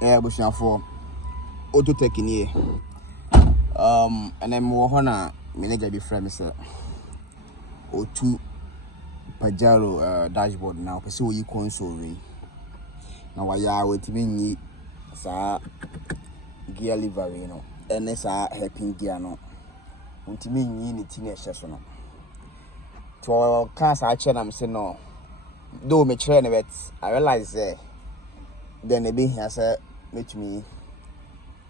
Bush for auto taking here. And then more honor, manager be friend, Mr. O2 Pajero dashboard now. Pursue you console. Now, why are we to me, sir? Gear livery, you know, and this are helping gear no. To me, you need teenagers, no. To our class, I tell them, say no. Though me train it, I realize then they be here, say, meet me.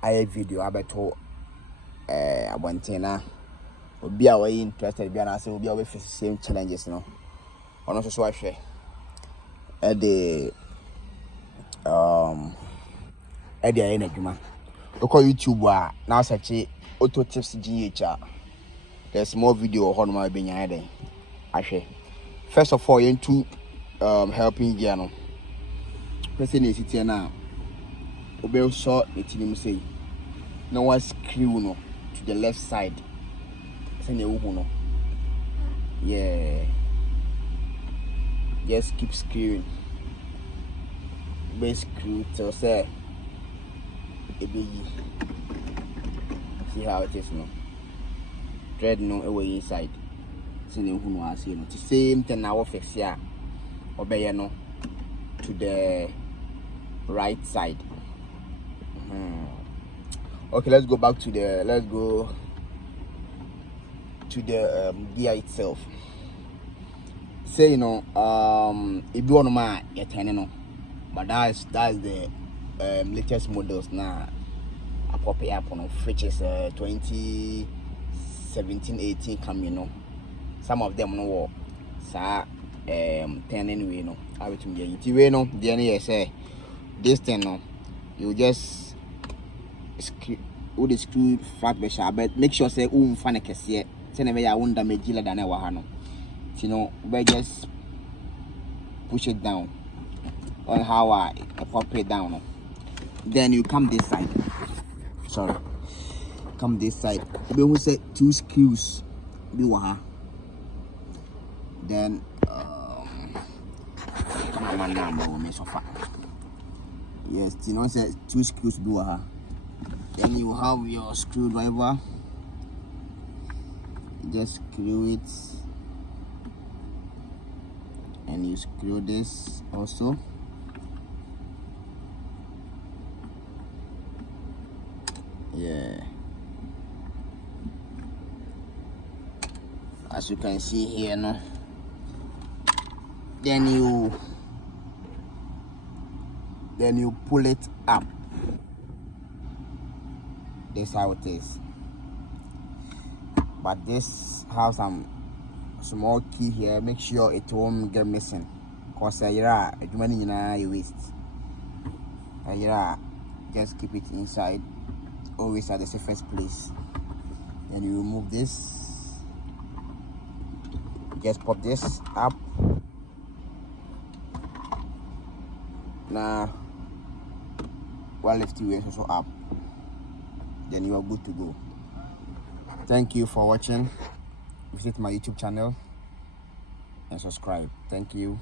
I have video about I want to now. Be away interested, be an answer, will be away for the same challenges, no. Or not so I share. At the energy man. Look on YouTube now search auto tips GHR. There's more video on my being there. I share. First of all, you into helping gear no. Person is sitting now. Obey short it him say. No one screw no to the left side. Send you no. Yeah. Just keep screwing. Base screw till say see how it is no. Thread no away inside. Send you who know see no. The same thing now fix here. Obey no to the right side. Okay, let's go back to the gear itself. Say if you want my no, but that's the latest models now. I pop it up on which is 2017-18 coming, some of them no sa 10 anyway no. I will tell you no. The any say this thing no, you just screw flat pressure, but make sure say fan kese. Say never ya won't damage it than I no. We just push it down on how I pop it down. Then you come this side. Sorry, come this side. We will say 2 screws. Then come on now, so far. Yes, say 2 screws. Then you have your screwdriver. Just screw it. And you screw this also. Yeah, as you can see here no. Then you pull it up. This how it is, but this has some small key here. Make sure it won't get missing, cause you waste. Just keep it inside, always at the safest place. Then you remove this. Just pop this up. Now, one left you also up. Then you are good to go. Thank you for watching. Visit my YouTube channel and subscribe. Thank you.